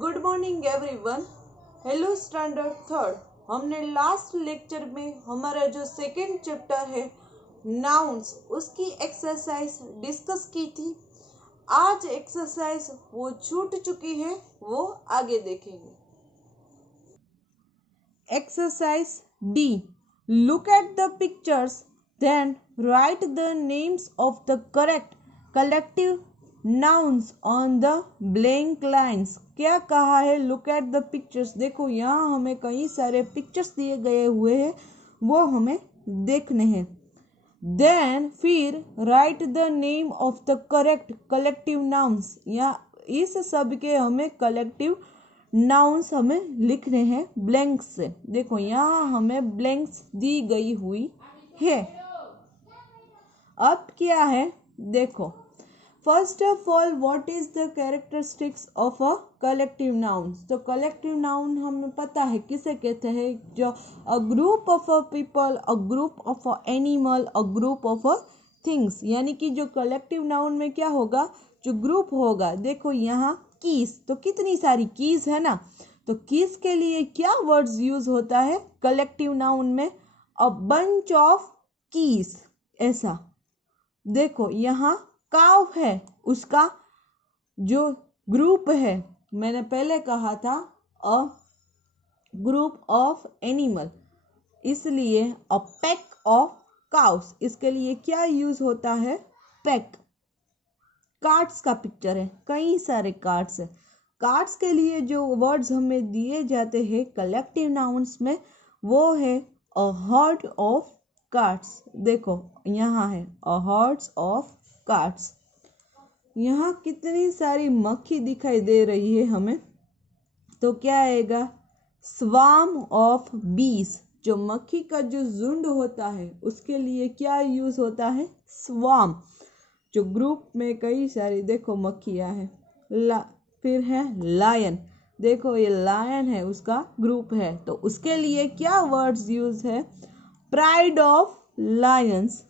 Good morning everyone. Hello standard third. हमने last lecture में हमारा जो सेकेंड चैप्टर है नाउन्स उसकी एक्सरसाइज डिस्कस की थी। आज एक्सरसाइज वो छूट चुकी है, वो आगे देखेंगे। Exercise D, look at the pictures then write the names of the correct collective nouns on the blank lines. क्या कहा है? Look at the pictures. देखो यहाँ हमें कई सारे पिक्चर्स दिए गए हुए हैं, वो हमें देखने हैं। देन फिर right the name of the correct collective nouns. या इस सब के हमें कलेक्टिव नाउन्स हमें लिखने हैं ब्लैंक्स से। देखो यहाँ हमें ब्लैंक्स दी गई हुई है। अब क्या है देखो, first of all what is the characteristics of a collective noun. तो कलेक्टिव नाउन हमें पता है किसे कहते हैं, जो अ group of a people, a group of a animal, a group of a things. यानी कि जो कलेक्टिव नाउन में क्या होगा, जो ग्रुप होगा। देखो यहाँ कीज, तो कितनी सारी कीज है ना, तो कीज के लिए क्या वर्ड्स यूज होता है कलेक्टिव नाउन में? अ बंच ऑफ कीज। ऐसा देखो यहाँ काव है, उसका जो ग्रुप है, मैंने पहले कहा था अ ग्रुप ऑफ एनिमल, इसलिए अ पैक ऑफ काउस। इसके लिए क्या यूज होता है? पैक। कार्ड्स का पिक्चर है, कई सारे कार्ड्स है। कार्ड्स के लिए जो वर्ड्स हमें दिए जाते हैं कलेक्टिव नाउन्स में, वो है अ हर्ड ऑफ कार्ड्स। देखो यहाँ है अ हर्ड्स ऑफ कार्ड्स। यहाँ कितनी सारी मक्खी दिखाई दे रही है हमें, तो क्या आएगा? स्वार्म ऑफ बीज। जो मक्खी का जो झुंड होता है उसके लिए क्या यूज होता है? स्वार्म। जो ग्रुप में कई सारी देखो मक्खियाँ हैं। फिर है लायन। देखो ये लायन है, उसका ग्रुप है, तो उसके लिए क्या वर्ड्स यूज है? Pride of Lions.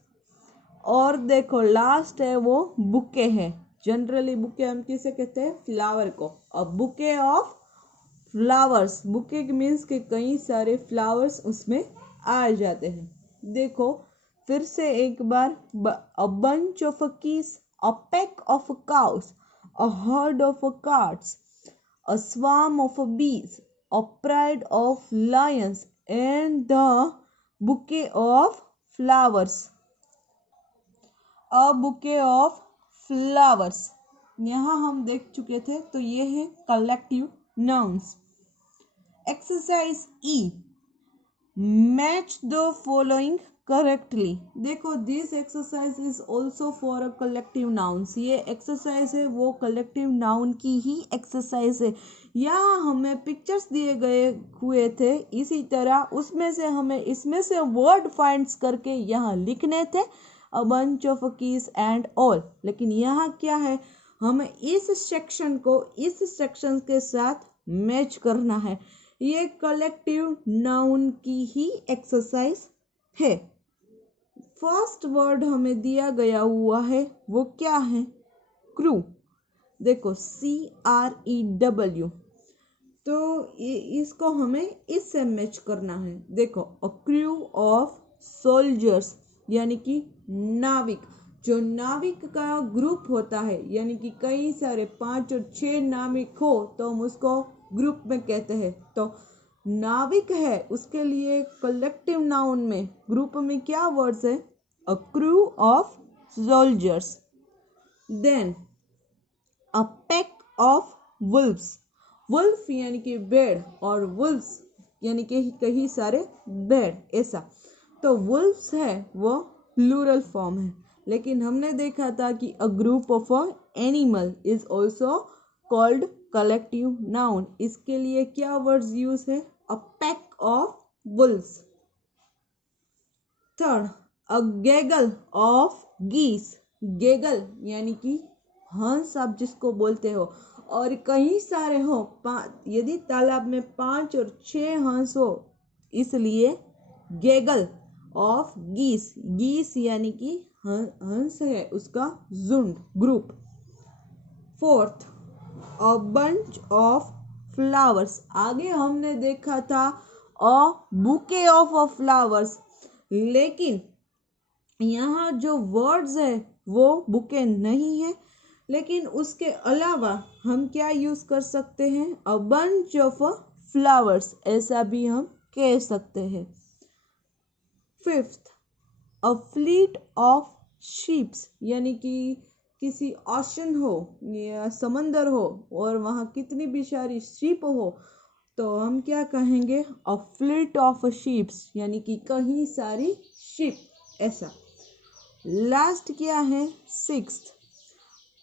और देखो लास्ट है वो बुके है। जनरली बुके हम किसे कहते हैं? फ्लावर को। अ bouquet of flowers. Bouquet means के कई सारे फ्लावर्स उसमें आ जाते हैं। देखो फिर से एक बार, a bunch of keys, a pack of cows, a herd of cards, a swarm of bees, a pride of lions and the bouquet of flowers. A bouquet of flowers यहाँ हम देख चुके थे, तो ये है collective nouns. Exercise E, match the following correctly. देखो this exercise is also for a collective nouns. ये एक्सरसाइज है वो कलेक्टिव नाउन की ही एक्सरसाइज है। यहाँ हमें पिक्चर्स दिए गए हुए थे, इसी तरह उसमें से हमें इसमें से वर्ड फाइंड्स करके यहाँ लिखने थे, अ bunch of keys and all. लेकिन यहाँ क्या है, हमें इस सेक्शन को इस सेक्शन के साथ मैच करना है। ये कलेक्टिव नाउन की ही एक्सरसाइज है। फर्स्ट वर्ड हमें दिया गया हुआ है, वो क्या है? क्रू। देखो CREW, तो इसको हमें इससे मैच करना है। देखो अ क्रू ऑफ सोल्जर्स, यानी कि नाविक। जो नाविक का ग्रुप होता है, यानी कि कई सारे 5 और 6 नाविक हो तो हम उसको ग्रुप में कहते हैं। तो नाविक है, उसके लिए कलेक्टिव नाउन में ग्रुप में क्या वर्ड्स है? A crew of soldiers. Then a pack of wolves. Wolf यानी कि भेड़, और वुल्व्स यानी कि कई सारे भेड़, ऐसा। तो वुल्व्स है वो प्लूरल फॉर्म है, लेकिन हमने देखा था कि a group of a animal is also called collective noun. इसके लिए क्या वर्ड्स यूज है? A pack of wolves. Third, a gaggle of geese. Gaggle यानी कि हंस आप जिसको बोलते हो, और कहीं सारे हो, यदि तालाब में 5 और 6 हंस हो, इसलिए गैगल ऑफ गीस। गीस यानी कि हंस है, उसका झुंड, group. Fourth, a bunch of flowers. आगे हमने देखा था अ बुके ऑफ फ्लावर्स, लेकिन यहाँ जो वर्ड्स है वो बुके नहीं है, लेकिन उसके अलावा हम क्या यूज कर सकते हैं, अ बंच ऑफ फ्लावर्स, ऐसा भी हम कह सकते हैं। Fifth, a fleet of ships, यानी कि किसी ओशन हो या समंदर हो और वहाँ कितनी भी सारी शिप हो तो हम क्या कहेंगे, अ फ्लीट ऑफ शिप्स, यानी कि कहीं सारी शिप, ऐसा। लास्ट क्या है, sixth,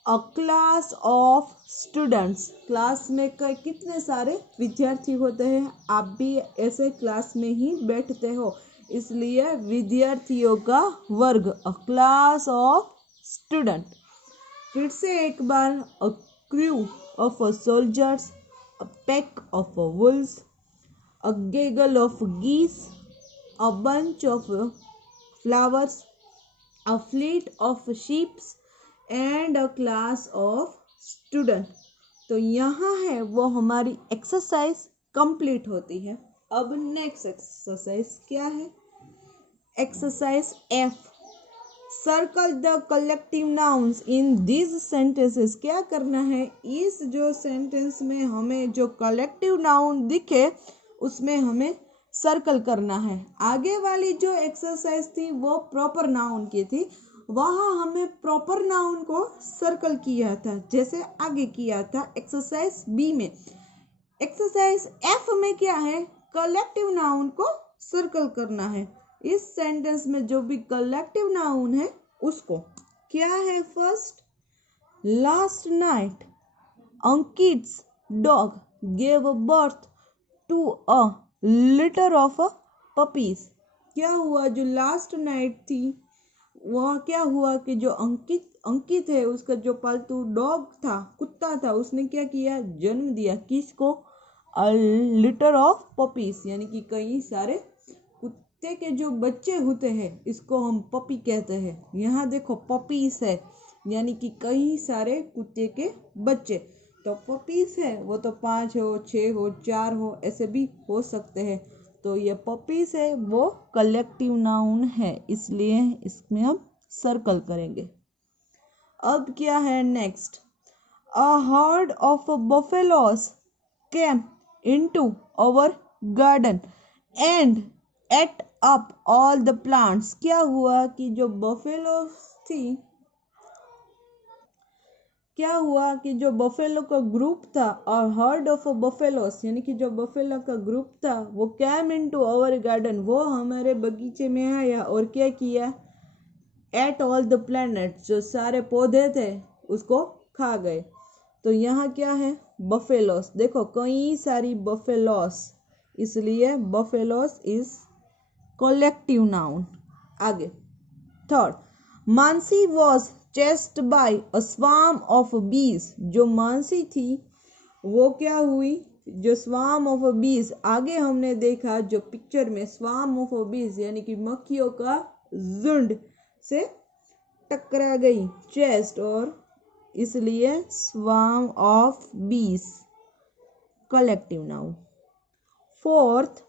a class of students. Class में कितने सारे विद्यार्थी होते हैं, आप भी ऐसे क्लास में ही बैठते हो, इसलिए विद्यार्थियों का वर्ग, अ क्लास ऑफ स्टूडेंट। फिर से एक बार, a crew of soldiers, a pack of wolves, a gaggle of geese, a bunch of flowers, a fleet of sheep and a class of students। तो यहाँ है वो हमारी एक्सरसाइज कंप्लीट होती है। अब नेक्स्ट एक्सरसाइज क्या है, exercise F, circle the collective nouns in this sentences. क्या करना है, इस जो सेंटेंस में हमें जो कलेक्टिव नाउन दिखे उसमें हमें सर्कल करना है। आगे वाली जो एक्सरसाइज थी वो प्रॉपर नाउन की थी, वहाँ हमें प्रॉपर नाउन को सर्कल किया था, जैसे आगे किया था एक्सरसाइज बी में। एक्सरसाइज एफ में क्या है, कलेक्टिव नाउन को सर्कल करना है। इस सेंटेंस में जो भी कलेक्टिव नाउन है उसको, क्या है, first, last night Ankit's dog gave birth to a litter of puppies. क्या हुआ, जो लास्ट नाइट थी वह क्या हुआ कि जो अंकित है उसका जो पालतू डॉग था, कुत्ता था, उसने क्या किया, जन्म दिया, किसको, अ लिटर ऑफ पपीज, यानी कि कई सारे कुत्ते के जो बच्चे होते हैं इसको हम पपी कहते हैं। यहाँ देखो पपीस है, यानी कि कई सारे कुत्ते के बच्चे, तो पपीस है वो तो 5 हो, 6 हो, 4 हो, ऐसे भी हो सकते हैं। तो ये पपीस है वो कलेक्टिव नाउन है, इसलिए इसमें हम सर्कल करेंगे। अब क्या है next, a herd of buffaloes came into our garden and ate up all the plants. क्या हुआ कि जो बफेलो थी, क्या हुआ कि जो बफेलो का ग्रुप था, और हर्ड ऑफ बफेलोस, यानी कि जो बफेलो का ग्रुप था वो कैम इनटू आवर गार्डन, वो हमारे बगीचे में आया और क्या किया, एट ऑल द प्लैनेट्स, जो सारे पौधे थे उसको खा गए। तो यहाँ क्या है, बफेलोस, देखो कई सारी बफेलोस, इसलिए बफेलोस इज कलेक्टिव नाउन। आगे third, Mansi was chased by a swarm of बीज। जो मानसी थी वो क्या हुई, जो स्वार्म ऑफ बीज, आगे हमने देखा जो पिक्चर में स्वार्म ऑफ बीज यानी कि मक्खियों का झुंड से टकरा गई, चेस्ट, और इसलिए स्वार्म ऑफ बीज collective noun. Fourth,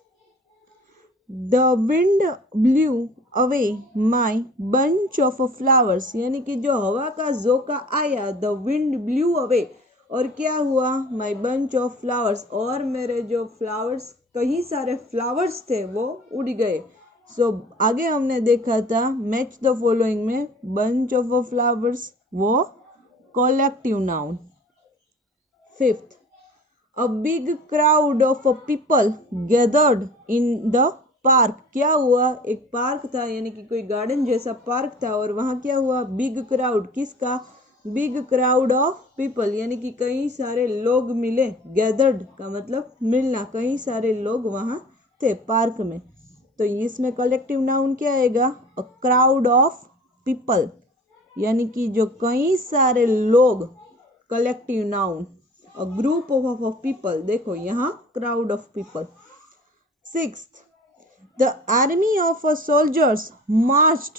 the wind blue away my bunch of flowers, यानी कि जो हवा का झोंका आया, द विंड ब्लू अवे, और क्या हुआ, माई बंच ऑफ फ्लावर्स, और मेरे जो फ्लावर्स, कई सारे फ्लावर्स थे वो उड़ गए। सो आगे हमने देखा था मैच द फॉलोइंग में बंच ऑफ फ्लावर्स वो collective noun. Fifth, a big crowd of people gathered in the park. क्या हुआ, एक पार्क था, यानी कि कोई गार्डन जैसा पार्क था, और वहाँ क्या हुआ, बिग क्राउड, किसका, बिग क्राउड ऑफ पीपल, यानी कि कई सारे लोग मिले, गैदर्ड का मतलब मिलना, कई सारे लोग वहाँ थे पार्क में। तो इसमें कलेक्टिव नाउन क्या आएगा, अ क्राउड ऑफ पीपल, यानी कि जो कई सारे लोग, collective noun, a group of people, देखो यहाँ crowd of people. Sixth, the army of soldiers marched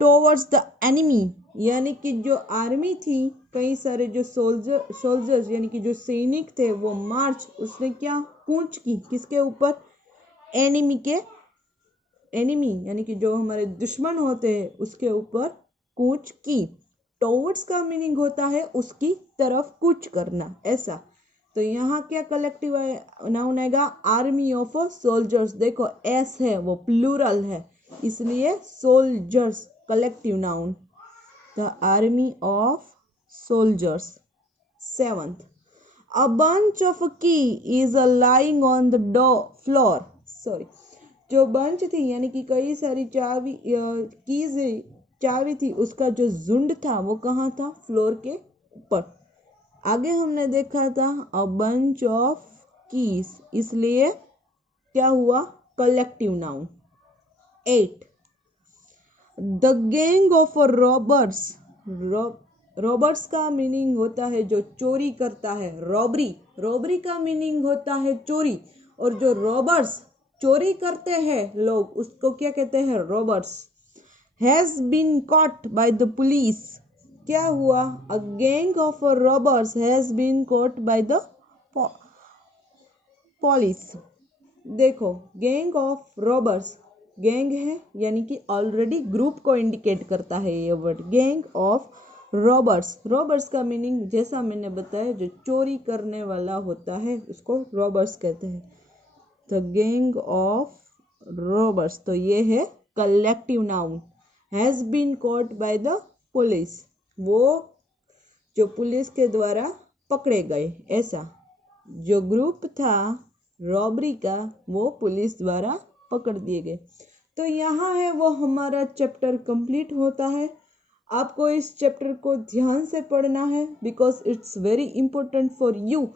towards the enemy, यानी कि जो आर्मी थी कई सारे जो सोल्जर्स यानी कि जो सैनिक थे वो मार्च, उसने क्या कूच की किसके ऊपर, एनिमी यानी कि जो हमारे दुश्मन होते हैं उसके ऊपर कूच की। टॉवर्ड्स का मीनिंग होता है उसकी तरफ कूच करना, ऐसा। तो यहाँ क्या कलेक्टिव नाउन आएगा, आर्मी ऑफ सोल्जर्स। देखो एस है वो प्लूरल है, इसलिए soldiers collective noun, the army of soldiers। Seventh, a bunch of key is lying on the floor। Sorry, जो बंच थी यानी कि कई सारी चाबी कीज चाबी थी, उसका जो झुंड था वो कहाँ था, फ्लोर के ऊपर। आगे हमने देखा था a bunch of keys, इसलिए क्या हुआ, collective noun. 8, the gang of robbers। Robbers का मीनिंग होता है जो चोरी करता है, रॉबरी का मीनिंग होता है चोरी, और जो रॉबर्स चोरी करते हैं लोग उसको क्या कहते हैं, robbers. Has been caught by the police, क्या हुआ, a gang of robbers has been caught by the police. देखो गैंग ऑफ रॉबर्स, गैंग है यानी कि ऑलरेडी ग्रुप को इंडिकेट करता है ये वर्ड, गैंग ऑफ रॉबर्स का मीनिंग जैसा मैंने बताया, जो चोरी करने वाला होता है उसको रॉबर्स कहते हैं। द गैंग ऑफ रॉबर्स, तो ये है collective noun. Has been caught by the police, वो जो पुलिस के द्वारा पकड़े गए, ऐसा। जो ग्रुप था रॉबरी का वो पुलिस द्वारा पकड़ दिए गए। तो यहाँ है वो हमारा चैप्टर कंप्लीट होता है। आपको इस चैप्टर को ध्यान से पढ़ना है because it's very important for you.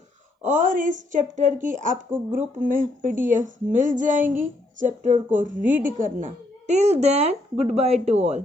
और इस चैप्टर की आपको ग्रुप में PDF मिल जाएंगी, चैप्टर को रीड करना। Till then goodbye to all.